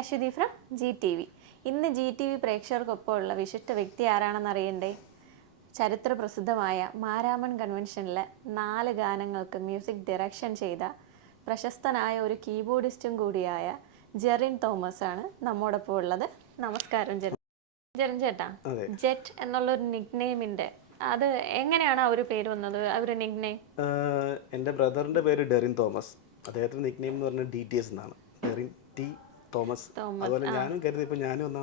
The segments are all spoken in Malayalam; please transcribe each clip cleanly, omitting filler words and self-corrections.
Aswathy from GTV. ഇന്ന് GTV പ്രേക്ഷകർക്കൊപ്പമുള്ള വിശിഷ്ട വ്യക്തി ആരാണെന്ന് അറിയണ്ടേ? ചരിത്ര പ്രസിദ്ധമായ മാരാമൺ കൺവെൻഷനിലെ 4 ഗാനങ്ങൾക്ക് മ്യൂസിക് ഡയറക്ഷൻ ചെയ്ത പ്രശസ്തനായ ഒരു കീബോർഡിസ്റ്റും കൂടിയായ ജെറിൻ തോമസ് ആണ് നമ്മോടൊപ്പം ഉള്ളത്. നമസ്കാരം ജെറിൻ ചേട്ടാ. ജെറ്റ് എന്നുള്ളൊരു നിക് നെയിമിൻ്റെ അത് എങ്ങനെയാണ് ആ ഒരു പേര് വന്നത്, ആ ഒരു നിക് നെയിം? എൻ്റെ ബ്രദറിൻ്റെ പേര് ഡെറിൻ തോമസ്. അദ്ദേഹത്തിൻ്റെ നിക് നെയിം എന്ന് പറഞ്ഞാൽ DTS എന്നാണ്, ഡെറിൻ T തോമസ്. അതുപോലെ ഞാനും കരുതി ഇപ്പോൾ ഞാനും ഒന്ന്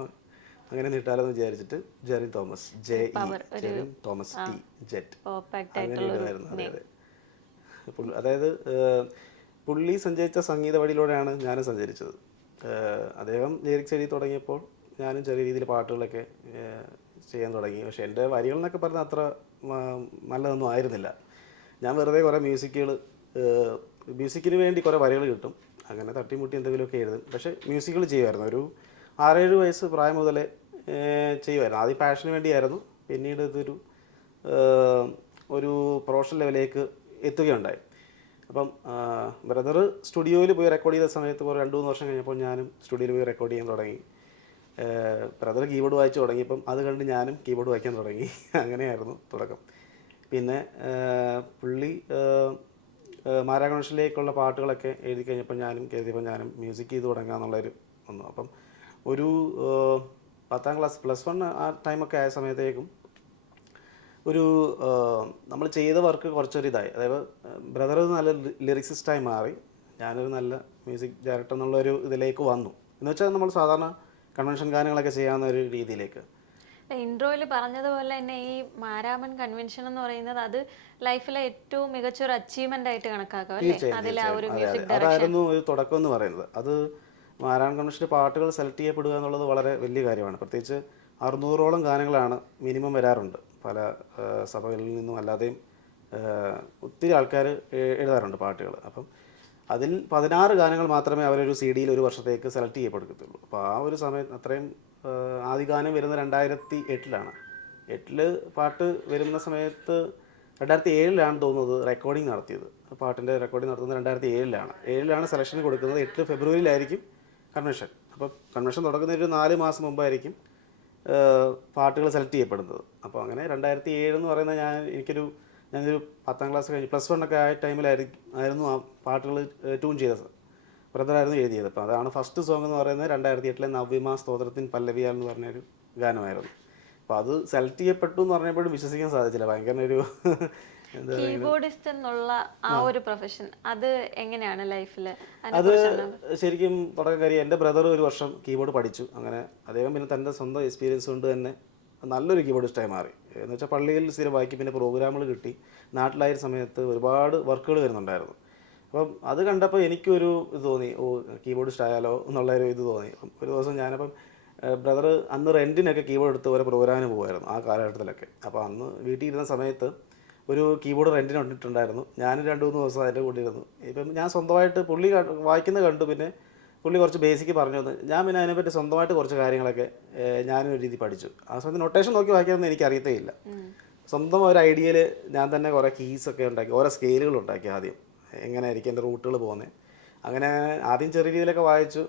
അങ്ങനെ നീട്ടാലോ എന്ന് വിചാരിച്ചിട്ട് Jerin Thomas, Jerin Thomas T, jet അങ്ങനെ ഇടുമായിരുന്നു. അതെ അതെ. അതായത് പുള്ളി സഞ്ചരിച്ച സംഗീത വഴിയിലൂടെയാണ് ഞാനും സഞ്ചരിച്ചത്. അദ്ദേഹം ലിറിക്സ് എഴുതി തുടങ്ങിയപ്പോൾ ഞാനും ചെറിയ രീതിയിൽ പാട്ടുകളൊക്കെ ചെയ്യാൻ തുടങ്ങി. പക്ഷേ എൻ്റെ വരികൾ എന്നൊക്കെ പറഞ്ഞാൽ അത്ര നല്ലതൊന്നും ആയിരുന്നില്ല. ഞാൻ വെറുതെ കുറേ മ്യൂസിക്കിന് വേണ്ടി കുറേ വരികൾ കിട്ടും, അങ്ങനെ തട്ടിമുട്ടി എന്തെങ്കിലുമൊക്കെ എഴുതും. പക്ഷേ മ്യൂസിക്കുകൾ ചെയ്യുമായിരുന്നു. ഒരു 6-7 വയസ്സ് പ്രായം മുതലേ ചെയ്യുമായിരുന്നു. ആദ്യം പാഷന് വേണ്ടിയായിരുന്നു, പിന്നീട് ഇതൊരു പ്രൊഫഷണൽ ലെവലിലേക്ക് എത്തുകയുണ്ടായി. അപ്പം ബ്രദർ സ്റ്റുഡിയോയിൽ പോയി റെക്കോർഡ് ചെയ്ത സമയത്ത് 2-3 വർഷം കഴിഞ്ഞപ്പോൾ ഞാനും സ്റ്റുഡിയോയിൽ പോയി റെക്കോർഡ് ചെയ്യാൻ തുടങ്ങി. ബ്രദർ കീബോർഡ് വായിച്ച് തുടങ്ങിയപ്പം അത് കണ്ട് ഞാനും കീബോർഡ് വായിക്കാൻ തുടങ്ങി. അങ്ങനെയായിരുന്നു തുടക്കം. പിന്നെ പുള്ളി മാരാഗണേഷിലേക്കുള്ള പാട്ടുകളൊക്കെ എഴുതി കഴിഞ്ഞപ്പോൾ ഞാനും മ്യൂസിക് ചെയ്ത് തുടങ്ങാമെന്നുള്ളൊരു വന്നു. അപ്പം ഒരു 10ാം ക്ലാസ് +1 ആ ടൈമൊക്കെ ആയ സമയത്തേക്കും നമ്മൾ ചെയ്ത വർക്ക് കുറച്ചൊരിതായി. അതായത് ബ്രദർ നല്ല ലിറിക്സിസ്റ്റായി മാറി, ഞാനൊരു നല്ല മ്യൂസിക് ഡയറക്ടർ എന്നുള്ളൊരു ഇതിലേക്ക് വന്നു. എന്ന് വെച്ചാൽ നമ്മൾ സാധാരണ കൺവെൻഷൻ ഗാനങ്ങളൊക്കെ ചെയ്യാവുന്ന ഒരു രീതിയിലേക്ക്. ഇൻട്രോയിൽ പറഞ്ഞതുപോലെ തന്നെ ഈ മാരാമൺ കൺവെൻഷൻ എന്ന് പറയുന്നത് അത് ലൈഫിലെ ഏറ്റവും മികച്ചൊരു അച്ചീവ്മെന്റ് ആയിട്ട് കണക്കാക്കാം അല്ലേ? അതായിരുന്നു ഒരു തുടക്കം എന്ന് പറയുന്നത്. അത് മാരാമൺ കൺവെൻഷൻ്റെ പാട്ടുകൾ സെലക്ട് ചെയ്യപ്പെടുക എന്നുള്ളത് വളരെ വലിയ കാര്യമാണ്. പ്രത്യേകിച്ച് 600ഓളം ഗാനങ്ങളാണ് മിനിമം വരാറുണ്ട്. പല സഭകളിൽ നിന്നും അല്ലാതെയും ഒത്തിരി ആൾക്കാർ എഴുതാറുണ്ട് പാട്ടുകൾ. അപ്പം അതിൽ 16 ഗാനങ്ങൾ മാത്രമേ അവരൊരു CD ഒരു വർഷത്തേക്ക് സെലക്ട് ചെയ്യപ്പെടുകയുള്ളൂ. അപ്പോൾ ആ ഒരു സമയത്ത് അത്രയും ആദ്യ ഗാനം വരുന്നത് 2008-ലാണ്. 8 പാട്ട് വരുന്ന സമയത്ത് 2007-ലാണ് തോന്നുന്നത് റെക്കോർഡിങ് നടത്തിയത്. പാട്ടിൻ്റെ റെക്കോർഡിങ് നടത്തുന്നത് 2007-ലാണ്. 7-ലാണ് സെലക്ഷൻ കൊടുക്കുന്നത്. 8 ഫെബ്രുവരിയിലായിരിക്കും കൺവെൻഷൻ. അപ്പോൾ കൺവെൻഷൻ തുടങ്ങുന്ന ഒരു 4 മാസം മുമ്പായിരിക്കും പാട്ടുകൾ സെലക്ട് ചെയ്യപ്പെടുന്നത്. അപ്പോൾ അങ്ങനെ 2007 എന്ന് പറയുന്നത് ഞാനൊരു 10ാം ക്ലാസ് കഴിഞ്ഞ് +1 ഒക്കെ ആയ ടൈമിലായിരുന്നു ആ പാട്ടുകൾ ട്യൂൺ ചെയ്തത്. ബ്രദറായിരുന്നു എഴുതിയത്. അപ്പോൾ അതാണ് ഫസ്റ്റ് സോങ് എന്ന് പറയുന്നത് 2008-ലെ നവ്യമ സ്തോത്രത്തിൻ പല്ലവിയാൽ എന്ന് പറഞ്ഞൊരു ഗാനമായിരുന്നു. അപ്പോൾ അത് സെലക്ട് ചെയ്യപ്പെട്ടു എന്ന് പറഞ്ഞപ്പോഴും വിശ്വസിക്കാൻ സാധിച്ചില്ല. ഭയങ്കര ഒരു കീബോർഡിസ്റ്റ് എന്നുള്ള ആ ഒരു പ്രൊഫഷൻ അത് എങ്ങനെയാണ് ലൈഫിൽ? അത് ശരിക്കും തുടക്കക്കാരി എൻ്റെ ബ്രദർ ഒരു വർഷം കീബോർഡ് പഠിച്ചു. അങ്ങനെ അദ്ദേഹം പിന്നെ തൻ്റെ സ്വന്തം എക്സ്പീരിയൻസ് കൊണ്ട് തന്നെ നല്ലൊരു കീബോർഡിസ്റ്റായി മാറി. എന്ന് വെച്ചാൽ പള്ളിയിൽ സ്ഥിരമാക്കി, പിന്നെ പ്രോഗ്രാമുകൾ കിട്ടി. നാട്ടിലായ സമയത്ത് ഒരുപാട് വർക്കുകൾ വരുന്നുണ്ടായിരുന്നു. അപ്പം അത് കണ്ടപ്പോൾ എനിക്കൊരു ഇത് തോന്നി, കീബോർഡിസ്റ്റ് ആയാലോ എന്നുള്ളൊരു ഇത് തോന്നി. ഒരു ദിവസം ഞാനപ്പം ബ്രദർ അന്ന് റെൻറ്റിനൊക്കെ കീബോർഡ് എടുത്ത് ഓരോ പ്രോഗ്രാമിന് പോകുമായിരുന്നു ആ കാലഘട്ടത്തിലൊക്കെ. അപ്പോൾ അന്ന് വീട്ടിൽ ഇരുന്ന സമയത്ത് ഒരു കീബോർഡ് റെൻറ്റിന് ഇട്ടിട്ടുണ്ടായിരുന്നു. ഞാൻ 2-3 ദിവസം അതിൻ്റെ കൂടെ ഇരുന്നു. ഇപ്പം ഞാൻ സ്വന്തമായിട്ട് പുള്ളി വായിക്കുന്നത് കണ്ടു. പിന്നെ പുള്ളി കുറച്ച് ബേസിക്ക് പറഞ്ഞു തന്നു. ഞാൻ പിന്നെ അതിനെപ്പറ്റി സ്വന്തമായിട്ട് കുറച്ച് കാര്യങ്ങളൊക്കെ ഞാനും ഒരു രീതി പഠിച്ചു. ആ സമയത്ത് നൊട്ടേഷൻ നോക്കി വായിക്കാനൊന്നും എനിക്ക് അറിയത്തേയില്ല. സ്വന്തം ഒരു ഐഡിയയിൽ ഞാൻ തന്നെ കുറേ കീസൊക്കെ ഉണ്ടാക്കി, ഓരോ സ്കെയിലുകൾ ഉണ്ടാക്കി. ആദ്യം എങ്ങനെയായിരിക്കും എൻ്റെ റൂട്ടുകൾ പോകുന്നത്. അങ്ങനെ ആദ്യം ചെറിയ രീതിയിലൊക്കെ വായിച്ചു.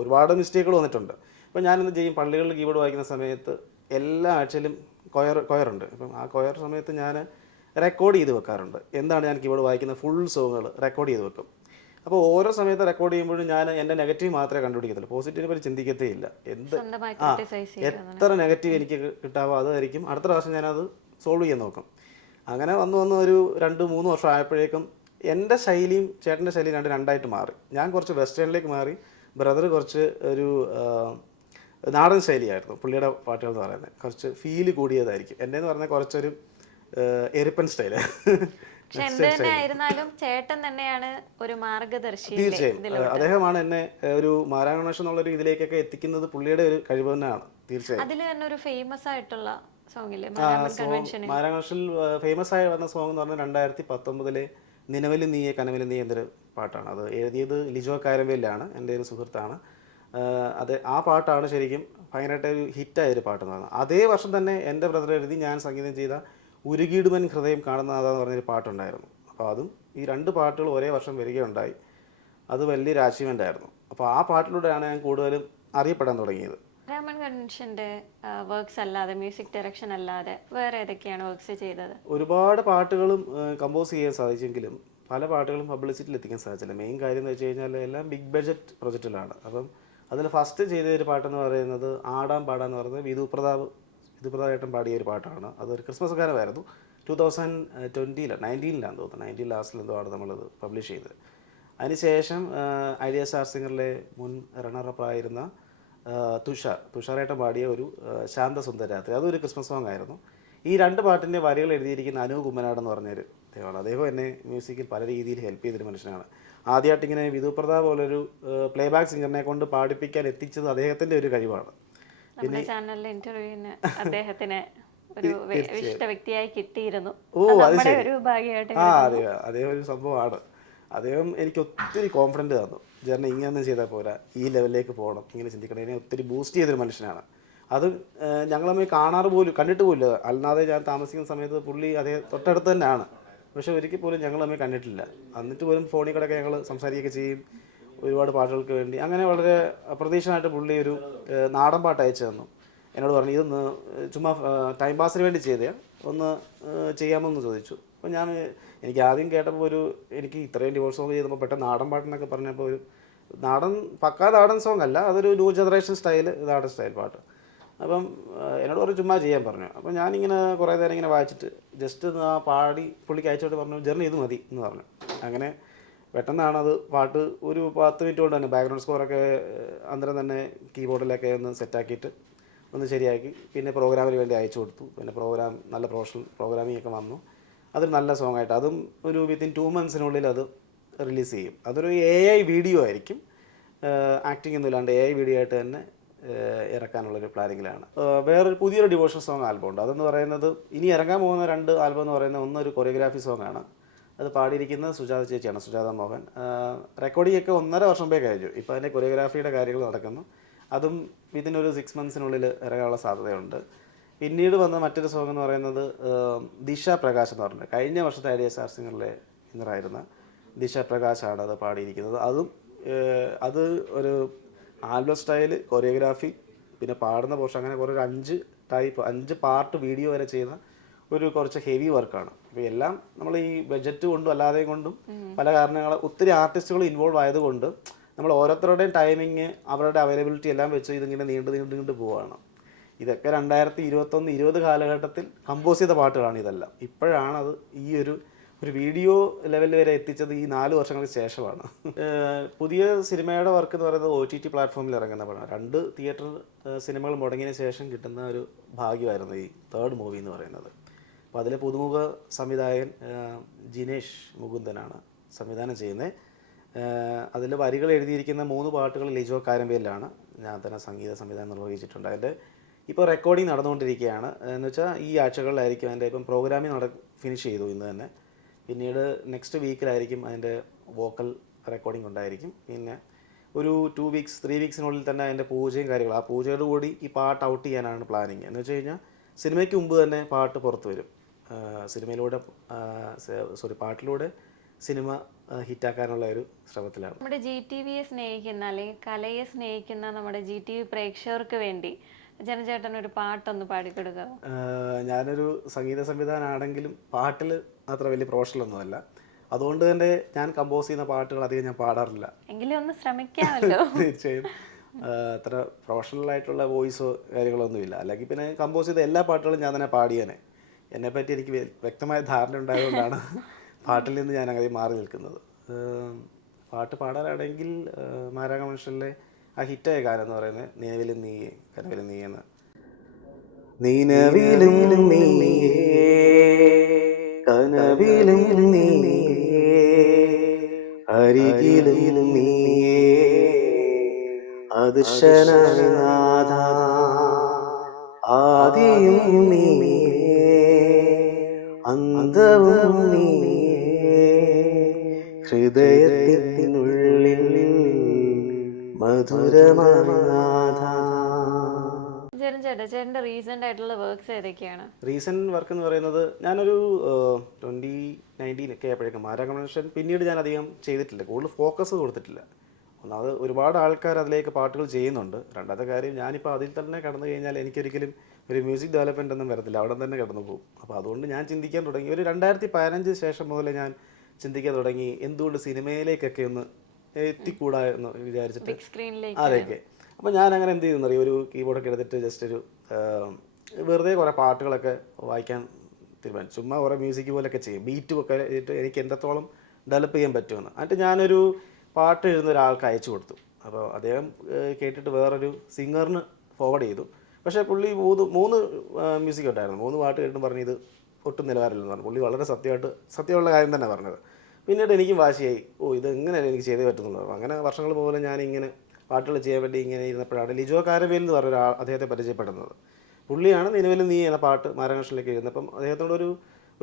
ഒരുപാട് മിസ്റ്റേക്കുകൾ വന്നിട്ടുണ്ട്. അപ്പോൾ ഞാനെന്ത് ചെയ്യും, പള്ളികളിൽ കീബോർഡ് വായിക്കുന്ന സമയത്ത് എല്ലാ ആഴ്ചയിലും കൊയറുണ്ട്. അപ്പം ആ കൊയർ സമയത്ത് ഞാൻ റെക്കോർഡ് ചെയ്ത് വെക്കാറുണ്ട്. എന്താണ് ഞാൻ കീബോർഡ് വായിക്കുന്ന ഫുൾ സോങ്ങുകൾ റെക്കോർഡ് ചെയ്ത് വെക്കും. അപ്പോൾ ഓരോ സമയത്ത് റെക്കോർഡ് ചെയ്യുമ്പോഴും ഞാൻ എൻ്റെ നെഗറ്റീവ് മാത്രമേ കണ്ടുപിടിക്കത്തുള്ളൂ, പോസിറ്റീവിനെ പറ്റി ചിന്തിക്കത്തേ ഇല്ല. എത്ര നെഗറ്റീവ് എനിക്ക് കിട്ടാവോ അതായിരിക്കും അടുത്ത പ്രാവശ്യം ഞാനത് സോൾവ് ചെയ്യാൻ നോക്കും. അങ്ങനെ വന്ന് ഒരു 2-3 വർഷം ആയപ്പോഴേക്കും എൻ്റെ ശൈലിയും ചേട്ടൻ്റെ ശൈലിയും രണ്ടായിട്ട് മാറി. ഞാൻ കുറച്ച് വെസ്റ്റേണിലേക്ക് മാറി, ബ്രദർ കുറച്ച് ഒരു നാടൻ ശൈലിയായിരുന്നു. പുള്ളിയുടെ പാട്ടുകൾ എന്ന് പറയുന്നത് കുറച്ച് ഫീല് കൂടിയതായിരിക്കും. എൻ്റെ എന്ന് പറഞ്ഞാൽ കുറച്ചൊരു എരിപ്പൻ സ്റ്റൈല്. ചേട്ടൻ തന്നെയാണ് ഒരു മാർഗദർശി. തീർച്ചയായും അദ്ദേഹമാണ് എന്നെ ഒരു മാരാഗണേഷൻ എന്നുള്ളൊരു ഇതിലേക്കൊക്കെ എത്തിക്കുന്നത്. പുള്ളിയുടെ ഒരു കഴിവ് തന്നെയാണ്. തീർച്ചയായും മാരാഗണേഷനിൽ ഫേമസ് ആയി വന്ന സോങ് എന്ന് പറഞ്ഞാൽ 2019-ലെ നിലവിൽ നീയെ കനവിൽ നീ എന്നൊരു പാട്ടാണ്. അത് എഴുതിയത് ലിജോ കാരവേലാണ്, എൻ്റെ ഒരു സുഹൃത്താണ്. ആ പാട്ടാണ് ശരിക്കും ഭയങ്കരമായിട്ട് ഒരു ഹിറ്റായൊരു പാട്ടെന്ന് പറഞ്ഞത്. അതേ വർഷം തന്നെ എൻ്റെ ബ്രദർ എഴുതി ഞാൻ സംഗീതം ചെയ്ത ഉരുകിടുമൻ ഹൃദയം കാണുന്നതാന്ന് പറഞ്ഞൊരു പാട്ടുണ്ടായിരുന്നു. അപ്പോൾ അതും ഈ 2 പാട്ടുകൾ ഒരേ വർഷം വരികയുണ്ടായി. അത് വലിയൊരു അച്ചീവ്മെൻ്റ് ആയിരുന്നു. അപ്പോൾ ആ പാട്ടിലൂടെയാണ് ഞാൻ കൂടുതലും അറിയപ്പെടാൻ തുടങ്ങിയത്. മാരാമൺ കൺവെൻഷൻ്റെ വർക്ക്സ് അല്ലാതെ, മ്യൂസിക് ഡയറക്ഷൻ അല്ലാതെ വേറെ ഏതൊക്കെയാണ് വർക്ക്സ് ചെയ്തത്? ഒരുപാട് പാട്ടുകളും കമ്പോസ് ചെയ്യാൻ സാധിച്ചെങ്കിലും പല പാട്ടുകളും പബ്ലിസിറ്റിയിൽ എത്തിക്കാൻ സാധിച്ചില്ല. മെയിൻ കാര്യം എന്ന് വെച്ച് കഴിഞ്ഞാൽ എല്ലാം ബിഗ് ബഡ്ജറ്റ് പ്രൊജക്റ്റിലാണ്. അപ്പം അതിൽ ഫസ്റ്റ് ചെയ്ത ഒരു പാട്ടെന്ന് പറയുന്നത് ആടാം പാടാന്ന് പറയുന്നത് വിധു പ്രതാപേട്ടൻ പാടിയ ഒരു പാട്ടാണ്. അതൊരു ക്രിസ്മസ് ഗാനമായിരുന്നു. 1919 തോന്നുന്നു, 19 ലാസ്റ്റിൽ എന്തോ ആണ് നമ്മളത് പബ്ലിഷ് ചെയ്തത്. അതിനുശേഷം ഐഡിയ സ്റ്റാർ സിംഗറിലെ മുൻ റണ്ണറപ്പായിരുന്ന തുഷാരേട്ടൻ പാടിയ ഒരു ശാന്തസുന്ദര രാത്രി, അതൊരു ക്രിസ്മസ് സോങ് ആയിരുന്നു. ഈ രണ്ട് പാട്ടിൻ്റെ വരികൾ എഴുതിയിരിക്കുന്ന അനു കുമ്മനാട് എന്ന് പറഞ്ഞൊരു അദ്ദേഹമാണ്. അദ്ദേഹം എന്നെ മ്യൂസിക്കിൽ പല രീതിയിൽ ഹെൽപ്പ് ചെയ്തൊരു മനുഷ്യനാണ്. ആദ്യമായിട്ട് ഇങ്ങനെ വിധു പ്രതാപ് പോലൊരു പ്ലേ ബാക്ക് സിംഗറിനെ കൊണ്ട് പാടിപ്പിക്കാൻ എത്തിച്ചത് അദ്ദേഹത്തിൻ്റെ ഒരു കഴിവാണ്. നമ്മുടെ ചാനലിലെ ഇന്റർവ്യൂവിന് അദ്ദേഹത്തിന് ഒരു വിശിഷ്ട വ്യക്തിയായി കിട്ടിയിരുന്നു. അത് ശരി. ഒരു ഭാഗ്യമായിട്ട് അദ്ദേഹം ഒരു സംഭവമാണ്. അദ്ദേഹം എനിക്ക് ഒത്തിരി കോൺഫിഡൻറ്റ് തന്നു. ജർണ ഇങ്ങനെ ചെയ്താൽ പോരാ, ഈ ലെവലിലേക്ക് പോകണം, ഇങ്ങനെ ചിന്തിക്കണം. എന്നെ ഒത്തിരി ബൂസ്റ്റ് ചെയ്തൊരു മനുഷ്യനാണ്. അത് ഞങ്ങൾ തമ്മിൽ കണ്ടിട്ട് പോലും അല്ലാതെ ഞാൻ താമസിക്കുന്ന സമയത്ത് പുള്ളി അതേ തൊട്ടടുത്ത് തന്നെയാണ്. പക്ഷെ ഒരിക്കൽ പോലും ഞങ്ങൾ തമ്മിൽ കണ്ടിട്ടില്ല. എന്നിട്ട് പോലും ഫോണിൽ കൂടെയൊക്കെ ഞങ്ങൾ സംസാരിക്കുകയൊക്കെ ചെയ്യും, ഒരുപാട് പാട്ടുകൾക്ക് വേണ്ടി. അങ്ങനെ വളരെ അപ്രതീക്ഷിതമായിട്ട് പുള്ളി ഒരു നാടൻ പാട്ട് അയച്ചു തന്നു. എന്നോട് പറഞ്ഞു, ഇതൊന്ന് ചുമ്മാ ടൈം പാസിന് വേണ്ടി ചെയ്തേ, ഒന്ന് ചെയ്യാമെന്ന് ചോദിച്ചു. അപ്പോൾ എനിക്ക് ആദ്യം കേട്ടപ്പോൾ എനിക്ക് ഇത്രയും ഡിവോഴ്സ് സോങ് ചെയ്തപ്പോൾ പെട്ടെന്ന് നാടൻ പാട്ടെന്നൊക്കെ പറഞ്ഞപ്പോൾ ഒരു പക്കാ നാടൻ സോങ് അല്ല, അതൊരു ന്യൂ ജനറേഷൻ നാടൻ സ്റ്റൈൽ പാട്ട്. അപ്പം എന്നോട് പറഞ്ഞു ചുമ്മാ ചെയ്യാൻ പറഞ്ഞു. അപ്പോൾ ഞാനിങ്ങനെ കുറേ നേരം ഇങ്ങനെ വായിച്ചിട്ട് ജസ്റ്റ് ആ പാടി പുള്ളിക്ക് അയച്ചോട്ട് പറഞ്ഞു, ജെർണി ഇത് മതി എന്ന് പറഞ്ഞു. അങ്ങനെ പെട്ടെന്നാണ് അത് പാട്ട് ഒരു 10 മിനിറ്റ് കൊണ്ട് തന്നെ ബാക്ക്ഗ്രൗണ്ട് സ്കോറൊക്കെ അന്നേരം തന്നെ കീബോർഡിലൊക്കെ ഒന്ന് സെറ്റാക്കിയിട്ട് ഒന്ന് ശരിയാക്കി. പിന്നെ പ്രോഗ്രാമിന് വേണ്ടി അയച്ചു കൊടുത്തു. പിന്നെ നല്ല പ്രൊഫഷണൽ പ്രോഗ്രാമിംഗ് ഒക്കെ വന്നു. അതൊരു നല്ല സോങ് ആയിട്ട് അതും ഒരു വിത്തിൻ 2 months അത് റിലീസ് ചെയ്യും. അതൊരു AI വീഡിയോ ആയിരിക്കും, ആക്ടിംഗ് ഒന്നും ഇല്ലാണ്ട് AI വീഡിയോ ആയിട്ട് തന്നെ ഇറക്കാനുള്ളൊരു പ്ലാനിങ്ങിലാണ്. വേറൊരു പുതിയൊരു ഡിവോഷണൽ സോങ് ആൽബം ഉണ്ട്. അതെന്ന് പറയുന്നത് ഇനി ഇറങ്ങാൻ പോകുന്ന 2 ആൽബം എന്ന് പറയുന്നത് ഒന്നൊരു കൊറിയോഗ്രാഫി സോങ് ആണ്. അത് പാടിയിരിക്കുന്നത് സുജാത ചേച്ചിയാണ്, സുജാത മോഹൻ. റെക്കോർഡിംഗ് ഒക്കെ 1.5 വർഷം കഴിഞ്ഞു. ഇപ്പോൾ അതിൻ്റെ കൊറിയോഗ്രാഫിയുടെ കാര്യങ്ങൾ നടക്കുന്നു. അതും വിതിനൊരു 6 months ഇറങ്ങാനുള്ള സാധ്യതയുണ്ട്. പിന്നീട് വന്ന മറ്റൊരു സോങ് എന്ന് പറയുന്നത് ദിശ പ്രകാശ് എന്ന് പറഞ്ഞത് കഴിഞ്ഞ വർഷത്തെ ഐഡിയ സ്റ്റാർ സിംഗറിലെ വിന്നറായിരുന്ന ദിശ പ്രകാശാണ് അത് പാടിയിരിക്കുന്നത്. അത് ഒരു ആൽബം സ്റ്റൈല്, കൊറിയോഗ്രാഫി, പിന്നെ പാടുന്ന പോർഷൻ, അങ്ങനെ കുറേ 5 പാർട്ട് വീഡിയോ വരെ ചെയ്ത കുറച്ച് ഹെവി വർക്കാണ്. അപ്പോൾ എല്ലാം നമ്മൾ ഈ ബഡ്ജറ്റ് കൊണ്ടും അല്ലാതെ കൊണ്ടും പല കാരണങ്ങൾ ഒത്തിരി ആർട്ടിസ്റ്റുകൾ ഇൻവോൾവ് ആയതുകൊണ്ട് നമ്മൾ ഓരോരുത്തരുടെയും ടൈമിങ്, അവരുടെ അവൈലബിലിറ്റി എല്ലാം വെച്ച് ഇതിങ്ങനെ നീണ്ടു പോവുകയാണ്. ഇതൊക്കെ 2021-20 കാലഘട്ടത്തിൽ കമ്പോസ് ചെയ്ത പാട്ടുകളാണ് ഇതെല്ലാം. ഇപ്പോഴാണ് അത് ഈ ഒരു വീഡിയോ ലെവലിൽ വരെ എത്തിച്ചത് ഈ 4 വർഷങ്ങൾക്ക് ശേഷമാണ്. പുതിയ സിനിമയുടെ വർക്ക് എന്ന് പറയുന്നത് OTT പ്ലാറ്റ്ഫോമിൽ ഇറങ്ങുന്ന പടമാണ്. 2 തിയേറ്റർ സിനിമകൾ മുടങ്ങിയതിന് ശേഷം കിട്ടുന്ന ഒരു ഭാഗ്യമായിരുന്നു ഈ 3rd മൂവി എന്ന് പറയുന്നത്. അപ്പോൾ അതിലെ പുതുമുഖ സംവിധായകൻ ജിനേഷ് മുകുന്ദനാണ് സംവിധാനം ചെയ്യുന്നത്. അതിൽ വരികൾ എഴുതിയിരിക്കുന്ന 3 പാട്ടുകൾ ലിജോ കാരമ്പയിലാണ് ഞാൻ തന്നെ സംഗീത സംവിധാനം നിർവഹിച്ചിട്ടുണ്ട്. അതിൻ്റെ ഇപ്പോൾ റെക്കോർഡിങ് നടന്നുകൊണ്ടിരിക്കുകയാണ്. എന്ന് വെച്ചാൽ ഈ ആഴ്ചകളിലായിരിക്കും അതിൻ്റെ പ്രോഗ്രാമിംഗ് ഫിനിഷ് ചെയ്തു ഇന്ന് തന്നെ. പിന്നീട് നെക്സ്റ്റ് വീക്കിലായിരിക്കും അതിൻ്റെ വോക്കൽ റെക്കോർഡിംഗ് ഉണ്ടായിരിക്കും. പിന്നെ ഒരു 2 weeks 3 weeksനുള്ളിൽ തന്നെ അതിൻ്റെ പൂജയും കാര്യങ്ങളും, ആ പൂജയോട് കൂടി ഈ പാട്ട് ഔട്ട് ചെയ്യാനാണ് പ്ലാനിങ്. എന്ന് വെച്ച് കഴിഞ്ഞാൽ സിനിമയ്ക്ക് മുമ്പ് തന്നെ പാട്ട് പുറത്തു വരും. പാട്ടിലൂടെ സിനിമ ഹിറ്റാക്കാനുള്ള ഒരു ശ്രമത്തിലാണ്. നമ്മുടെ GTVയെ സ്നേഹിക്കുന്ന അല്ലെങ്കിൽ കലയെ സ്നേഹിക്കുന്ന നമ്മുടെ GTV പ്രേക്ഷകർക്ക് വേണ്ടി ജനചേട്ടൻ ഒരു പാട്ടൊന്ന് പാടിക്കൊടുക്കാമോ? ഞാനൊരു സംഗീത സംവിധാനമാണെങ്കിലും പാട്ടിൽ അത്ര വലിയ പ്രൊഫഷണലൊന്നുമല്ല. അതുകൊണ്ട് തന്നെ ഞാൻ കമ്പോസ് ചെയ്യുന്ന പാട്ടുകൾ അധികം ഞാൻ പാടാറില്ല. എങ്കിലും ഒന്ന് ശ്രമിക്കാമല്ലോ. തീർച്ചയായും അത്ര പ്രൊഫഷണലായിട്ടുള്ള വോയിസോ കാര്യങ്ങളൊന്നുമില്ല. അല്ലെങ്കിൽ പിന്നെ കമ്പോസ് ചെയ്ത എല്ലാ പാട്ടുകളും ഞാൻ തന്നെ പാടിയേനെ. എന്നെപ്പറ്റി എനിക്ക് വ്യക്തമായ ധാരണ ഉണ്ടായതുകൊണ്ടാണ് പാട്ടിൽ നിന്ന് ഞാൻ അങ്ങനെ മാറി നിൽക്കുന്നത്. പാട്ട് പാടാനാണെങ്കിൽ മാരാമൺ കൺവെൻഷനിലെ ആ ഹിറ്റായ ഗാനം എന്ന് പറയുന്നത് നിലവിലും നീയേ കനവിലും നീ എന്ന്. നിലവിലും നീയേ കനവിലും നീയേ അരികിലും നീയേ അദൃശ്യനായ നാഥാ ആദിയും നീയേ അന്തവും നീയേ ഹൃദയത്തിനുള്ളിൽ മധുരമായ നാഥാ. ചേട്ടൻ ചേട്ടൻ്റെ റീസെൻ്റ് ആയിട്ടുള്ള വർക്ക്സ് ഏതൊക്കെയാണ്? റീസെൻറ്റ് വർക്ക് എന്ന് പറയുന്നത് ഞാനൊരു 2019 ഒക്കെ ആയപ്പോഴേക്കും മാരാ കൺവെൻഷൻ പിന്നീട് ഞാൻ അധികം ചെയ്തിട്ടില്ല, കൂടുതൽ ഫോക്കസ് കൊടുത്തിട്ടില്ല. ഒന്നാമത് ഒരുപാട് ആൾക്കാർ അതിലേക്ക് പാട്ടുകൾ ചെയ്യുന്നുണ്ട്. രണ്ടാമത്തെ കാര്യം ഞാനിപ്പോൾ അതിൽ തന്നെ കടന്നു കഴിഞ്ഞാൽ എനിക്കൊരിക്കലും ഒരു മ്യൂസിക് ഡെവലപ്മെൻ്റ് ഒന്നും വരത്തില്ല, അവിടെ തന്നെ കടന്നു പോകും. അപ്പോൾ അതുകൊണ്ട് ഞാൻ ചിന്തിക്കാൻ തുടങ്ങി ഒരു 2015 ശേഷം മുതൽ ഞാൻ ചിന്തിക്കാൻ തുടങ്ങി എന്തുകൊണ്ട് സിനിമയിലേക്കൊക്കെ ഒന്ന് എത്തിക്കൂടാ എന്ന് വിചാരിച്ചിട്ട്. ബിഗ് സ്ക്രീനിലേക്ക്. അതൊക്കെ അപ്പോൾ ഞാൻ അങ്ങനെ എന്ത് ചെയ്തെന്ന് അറിയാം, ഒരു കീബോർഡൊക്കെ എടുത്തിട്ട് ജസ്റ്റ് ഒരു വെറുതെ കുറേ പാട്ടുകളൊക്കെ വായിക്കാൻ തീരുമാനിച്ചു. ചുമ്മാ കുറേ മ്യൂസിക് പോലെയൊക്കെ ചെയ്യും, ബീറ്റും ഒക്കെ ഇട്ട് എനിക്ക് എത്രത്തോളം ഡെവലപ്പ് ചെയ്യാൻ പറ്റുമെന്ന്. എന്നിട്ട് ഞാനൊരു പാട്ട് എഴുതുന്ന ഒരാൾക്ക് അയച്ചു കൊടുത്തു. അപ്പോൾ അദ്ദേഹം കേട്ടിട്ട് വേറൊരു സിംഗറിന് ഫോർവേഡ് ചെയ്തു. പക്ഷേ പുള്ളി മൂന്ന് മ്യൂസിക് ഉണ്ടായിരുന്നു. 3 പാട്ട് കേട്ടിട്ട് പറഞ്ഞു ഇത് ഒട്ടും നിലവാരമില്ലെന്ന് പറഞ്ഞു. പുള്ളി വളരെ സത്യമുള്ള കാര്യം തന്നെ പറഞ്ഞത്. പിന്നീട് എനിക്കും വാശിയായി, ഇത് എങ്ങനെയാണ് എനിക്ക് ചെയ്തേ പറ്റുന്നുള്ളത്. അങ്ങനെ വർഷങ്ങൾ പോലെ ഞാനിങ്ങനെ പാട്ടുകൾ ചെയ്യാൻ വേണ്ടി ഇങ്ങനെ ഇരുന്നപ്പോഴാണ് ലിജോ കാരവേൽ എന്ന് പറഞ്ഞ അദ്ദേഹത്തെ പരിചയപ്പെടുന്നത്. പുള്ളിയാണ് നിലവിൽ നീ എന്ന പാട്ട് മാരാകൃഷ്ണനിലേക്ക് എഴുതുന്നത്. അപ്പം അദ്ദേഹത്തോട് ഒരു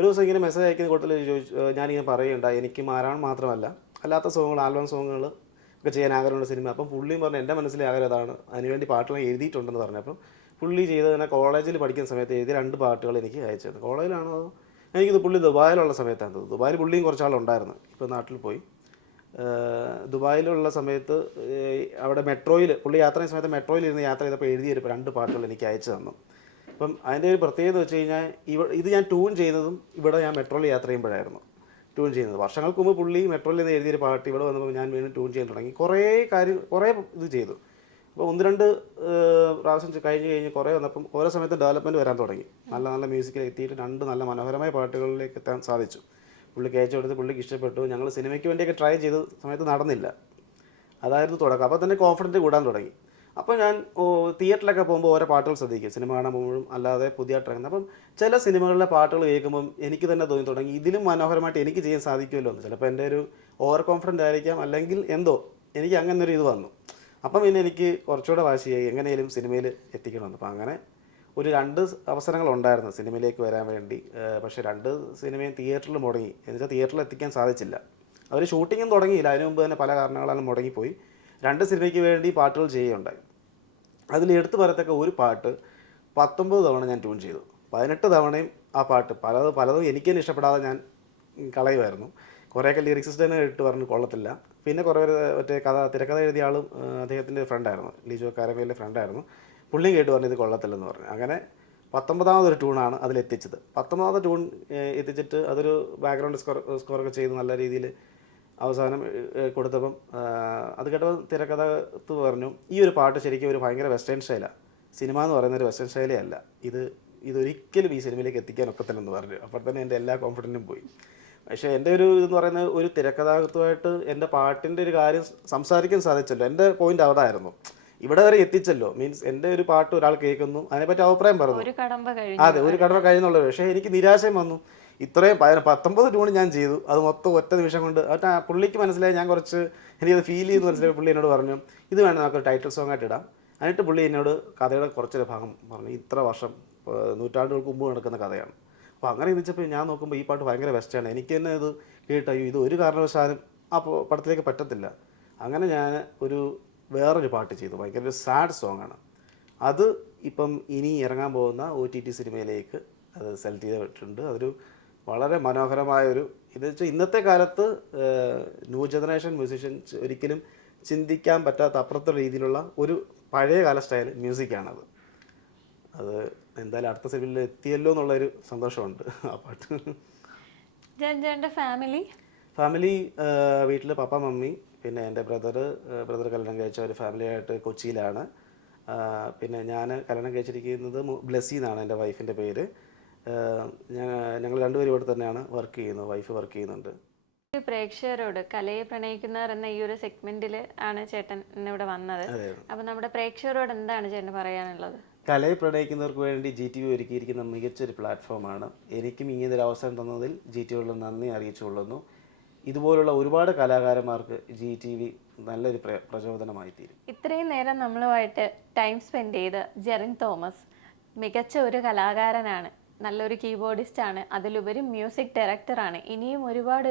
ദിവസം ഇങ്ങനെ മെസ്സേജ് അയക്കുന്ന കൂട്ടത്തിൽ ചോദിച്ചു, ഞാനിങ്ങനെ പറയുന്നുണ്ട് എനിക്ക് മാരാൺ മാത്രമല്ല അല്ലാത്ത സോങ്ങുകൾ, ആൽബം സോങ്ങുകൾ ഒക്കെ ചെയ്യാൻ ആഗ്രഹമുള്ള സിനിമ. അപ്പം പുള്ളിയും പറഞ്ഞു എൻ്റെ മനസ്സിലെ ആഗ്രഹം അതാണ്, അതിനുവേണ്ടി പാട്ടുകൾ എഴുതിയിട്ടുണ്ടെന്ന് പറഞ്ഞു. അപ്പം പുള്ളി ചെയ്തതിനെ കോളേജിൽ പഠിക്കുന്ന സമയത്ത് എഴുതിയ 2 പാട്ടുകൾ എനിക്ക് അയച്ചു തന്നു. കോളേജിലാണോ എനിക്കിത് പുള്ളി ദുബായിലുള്ള സമയത്താണ് തോന്നുന്നു. ദുബായിൽ പുള്ളിയും കുറച്ചാളുണ്ടായിരുന്നു, ഇപ്പോൾ നാട്ടിൽ പോയി. ദുബായിലുള്ള സമയത്ത് അവിടെ മെട്രോയിൽ പുള്ളി യാത്ര ചെയ്യുന്ന സമയത്ത് മെട്രോയിൽ ഇരുന്ന് യാത്ര ചെയ്തപ്പോൾ എഴുതിയൊരു 2 പാട്ടുകൾ എനിക്ക് അയച്ചു തന്നു. അപ്പം അതിൻ്റെ ഒരു പ്രത്യേകത വെച്ച് കഴിഞ്ഞാൽ ഇത് ഞാൻ ട്യൂൺ ചെയ്യുന്നതും ഇവിടെ ഞാൻ മെട്രോയിൽ യാത്ര ചെയ്യുമ്പോഴായിരുന്നു ട്യൂൺ ചെയ്യുന്നത്. വർഷങ്ങൾക്ക് മുമ്പ് പുള്ളി മെട്രോയിൽ നിന്ന് എഴുതിയൊരു പാട്ട് ഇവിടെ വന്നപ്പോൾ ഞാൻ വീണ്ടും ട്യൂൺ ചെയ്യാൻ തുടങ്ങി. കുറേ ഇത് ചെയ്തു. അപ്പോൾ 1-2 പ്രാവശ്യം കഴിഞ്ഞ് കുറേ വന്നപ്പം ഓരോ സമയത്ത് ഡെവലപ്മെൻറ്റ് വരാൻ തുടങ്ങി. നല്ല മ്യൂസിക്കിൽ എത്തിയിട്ട് 2 നല്ല മനോഹരമായ പാട്ടുകളിലേക്ക് എത്താൻ സാധിച്ചു. പുള്ളിക്ക് അയച്ചു കൊടുത്ത് പുള്ളിക്ക് ഇഷ്ടപ്പെട്ടു. ഞങ്ങൾ സിനിമയ്ക്ക് വേണ്ടിയൊക്കെ ട്രൈ ചെയ്ത സമയത്ത് നടന്നില്ല, അതായിരുന്നു തുടക്കം. അപ്പോൾ തന്നെ കോൺഫിഡൻറ്റ് കൂടാൻ തുടങ്ങി. അപ്പോൾ ഞാൻ തിയേറ്ററിലൊക്കെ പോകുമ്പോൾ ഓരോ പാട്ടുകൾ ശ്രദ്ധിക്കും, സിനിമ കാണാൻ പോകുമ്പോഴും അല്ലാതെ പുതിയ ട്രെൻഡ്. അപ്പം ചില സിനിമകളിലെ പാട്ടുകൾ കേൾക്കുമ്പം എനിക്ക് തന്നെ തോന്നി തുടങ്ങി ഇതിലും മനോഹരമായിട്ട് എനിക്ക് ചെയ്യാൻ സാധിക്കുമല്ലോ എന്ന്. ചിലപ്പോൾ എൻ്റെ ഒരു ഓവർ കോൺഫിഡൻ്റ് ആയിരിക്കാം, അല്ലെങ്കിൽ എന്തോ എനിക്ക് അങ്ങനെ ഒരു ഇത് വന്നു. അപ്പം പിന്നെ എനിക്ക് കുറച്ചുകൂടെ വാശിയായി എങ്ങനെയും സിനിമയിൽ എത്തിക്കണമെന്ന്. അപ്പം അങ്ങനെ ഒരു 2 അവസരങ്ങളുണ്ടായിരുന്നു സിനിമയിലേക്ക് വരാൻ വേണ്ടി. പക്ഷേ 2 സിനിമയും തിയേറ്ററിൽ മുടങ്ങി. എന്നുവെച്ചാൽ തിയേറ്ററിൽ എത്തിക്കാൻ സാധിച്ചില്ല. അവർ ഷൂട്ടിങ്ങും തുടങ്ങിയില്ല, അതിനു മുമ്പ് തന്നെ പല കാരണങ്ങളാലും മുടങ്ങിപ്പോയി. 2 സിനിമയ്ക്ക് വേണ്ടി പാട്ടുകൾ ചെയ്യുകയുണ്ടായി. അതിൽ എടുത്തു പറയത്തക്ക ഒരു പാട്ട് 19 തവണ ഞാൻ ട്യൂൺ ചെയ്തു. 18 തവണയും ആ പാട്ട് പലതും എനിക്ക് തന്നെ ഇഷ്ടപ്പെടാതെ ഞാൻ കളയുമായിരുന്നു. കുറേയൊക്കെ ലിറിക്സ് തന്നെ ഇട്ട് പറഞ്ഞു കൊള്ളത്തില്ല. പിന്നെ കുറേ മറ്റേ തിരക്കഥ എഴുതിയ ആളും അദ്ദേഹത്തിൻ്റെ ഫ്രണ്ടായിരുന്നു, ലിജോ കാരവേലിൻ്റെ ഫ്രണ്ടായിരുന്നു. പുള്ളിയും കേട്ട് പറഞ്ഞു ഇത് കൊള്ളത്തില്ലെന്ന് പറഞ്ഞു. അങ്ങനെ 19ാമതൊരു ട്യൂണാണ് അതിലെത്തിച്ചത്. 19ാമത്തെ ട്യൂൺ എത്തിച്ചിട്ട് അതൊരു ബാക്ക്ഗ്രൗണ്ട് സ്കോറൊക്കെ ചെയ്ത് നല്ല രീതിയിൽ അവസാനം കൊടുത്തപ്പം അത് കേട്ടപ്പോൾ തിരക്കഥത്ത് പറഞ്ഞു ഈ ഒരു പാട്ട് ശരിക്കും ഒരു ഭയങ്കര വെസ്റ്റേൺ സ്റ്റൈലാണ്, സിനിമ എന്ന് പറയുന്ന ഒരു വെസ്റ്റേൺ സ്റ്റൈലേ അല്ല, ഇതൊരിക്കലും ഈ സിനിമയിലേക്ക് എത്തിക്കാൻ ഒക്കത്തില്ലെന്ന് പറഞ്ഞു. അപ്പോൾ തന്നെ എൻ്റെ എല്ലാ കോൺഫിഡൻറ്റും പോയി. പക്ഷേ എൻ്റെ ഒരു ഇതെന്ന് പറയുന്നത് ഒരു തിരക്കഥാകൃത്തുമായിട്ട് എൻ്റെ പാട്ടിൻ്റെ ഒരു കാര്യം സംസാരിക്കാൻ സാധിച്ചല്ലോ. എൻ്റെ പോയിൻ്റ് അവിടെ ആയിരുന്നു, ഇവിടെ വരെ എത്തിച്ചല്ലോ. മീൻസ് എൻ്റെ ഒരു പാട്ട് ഒരാൾ കേൾക്കുന്നു, അതിനെപ്പറ്റി അഭിപ്രായം പറഞ്ഞു, അതെ ഒരു കടമ കഴിയുന്നുള്ളത്. പക്ഷേ എനിക്ക് നിരാശയും വന്നു. ഇത്രയും 19 ട്യൂൺ ഞാൻ ചെയ്തു, അത് മൊത്തം ഒറ്റ നിമിഷം കൊണ്ട്. പുള്ളിക്ക് മനസ്സിലായി ഞാൻ കുറച്ച് എനിക്കത് ഫീൽ ചെയ്ത് മനസ്സിലായി. പുള്ളി എന്നോട് പറഞ്ഞു ഇത് വേണം നമുക്ക് ടൈറ്റിൽ സോങ് ആയിട്ട് ഇടാം. എന്നിട്ട് പുള്ളി എന്നോട് കഥയുടെ കുറച്ചൊരു ഭാഗം പറഞ്ഞു, ഇത്ര വർഷം നൂറ്റാണ്ടുകൾക്ക് മുമ്പ് നടക്കുന്ന കഥയാണ്. അപ്പോൾ അങ്ങനെ ചിന്തിച്ചപ്പോൾ ഞാൻ നോക്കുമ്പോൾ ഈ പാട്ട് ഭയങ്കര ബെസ്റ്റാണ്. എനിക്ക് തന്നെ ഇത് കേട്ടയ്യോ ഇത് ഒരു കാരണവശാലും ആ പടത്തിലേക്ക് പറ്റത്തില്ല. അങ്ങനെ ഞാൻ വേറൊരു പാട്ട് ചെയ്തു, ഭയങ്കര ഒരു സാഡ് സോങ്ങാണ്. അത് ഇപ്പം ഇനി ഇറങ്ങാൻ പോകുന്ന OTT സിനിമയിലേക്ക് അത് സെലക്ട് ചെയ്തിട്ടുണ്ട്. അതൊരു വളരെ മനോഹരമായൊരു ഇത് വെച്ചാൽ ഇന്നത്തെ കാലത്ത് ന്യൂ ജനറേഷൻ മ്യൂസീഷ്യൻസ് ഒരിക്കലും ചിന്തിക്കാൻ പറ്റാത്ത അപ്പുറത്തെ രീതിയിലുള്ള ഒരു പഴയകാല സ്റ്റൈൽ മ്യൂസിക്കാണത്. അത് എന്തായാലും അടുത്ത സിനിമയിൽ എത്തിയല്ലോ എന്നുള്ളൊരു സന്തോഷമുണ്ട് ആ പാട്ട്. ഫാമിലി വീട്ടിൽ പപ്പ മമ്മി പിന്നെ എൻ്റെ ബ്രദർ കല്യാണം കഴിച്ച ഒരു ഫാമിലിയായിട്ട് കൊച്ചിയിലാണ്. പിന്നെ ഞാൻ കല്യാണം കഴിച്ചിരിക്കുന്നത് ബ്ലെസ്സി എന്നാണ് എൻ്റെ വൈഫിൻ്റെ പേര്. ഞങ്ങൾ 2 പേരും ഇവിടെ തന്നെയാണ് വർക്ക് ചെയ്യുന്നത്, വൈഫ് വർക്ക് ചെയ്യുന്നുണ്ട്. പ്രേക്ഷകരോട് കലയെ പ്രണയിക്കുന്നവർ എന്ന ഈ ഒരു സെഗ്മെന്റിൽ ആണ് ചേട്ടൻ ഇവിടെ വന്നത്. അപ്പോൾ നമ്മുടെ പ്രേക്ഷകരോട് എന്താണ് ചേട്ടൻ പറയാനുള്ളത്? കലയെ പ്രണയിക്കുന്നവർക്ക് വേണ്ടി GTV ഒരുക്കിയിരിക്കുന്ന മികച്ചൊരു പ്ലാറ്റ്ഫോമാണ്. എനിക്കും ഇങ്ങനൊരു അവസരം തന്നതിൽ GTVയോട് നന്ദി അറിയിച്ചുകൊള്ളുന്നു. ഇതുപോലുള്ള ഒരുപാട് കലാകാരന്മാർക്ക് GTV നല്ലൊരു പ്രചോദനമായി തീരും. ഇത്രയും നേരം നമ്മളുമായിട്ട് ടൈം സ്പെൻഡ് ചെയ്ത് ജെറിൻ തോമസ് മികച്ച ഒരു കലാകാരനാണ്. നല്ലൊരു കീബോർഡിസ്റ്റാണ്, അതിലുപരി മ്യൂസിക് ഡയറക്ടറാണ്. ഇനിയും ഒരുപാട്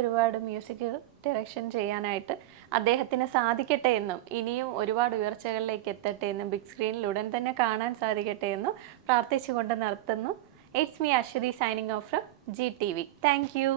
മ്യൂസിക് ഡയറക്ഷൻ ചെയ്യാനായിട്ട് അദ്ദേഹത്തിന് സാധിക്കട്ടെ എന്നും ഇനിയും ഒരുപാട് ഉയർച്ചകളിലേക്ക് എത്തട്ടെ എന്നും ബിഗ് സ്ക്രീനിൽ ഉടൻ തന്നെ കാണാൻ സാധിക്കട്ടെ എന്നും പ്രാർത്ഥിച്ചുകൊണ്ട് നിർത്തുന്നു. It's me Aswathy signing off from GTV. Thank U.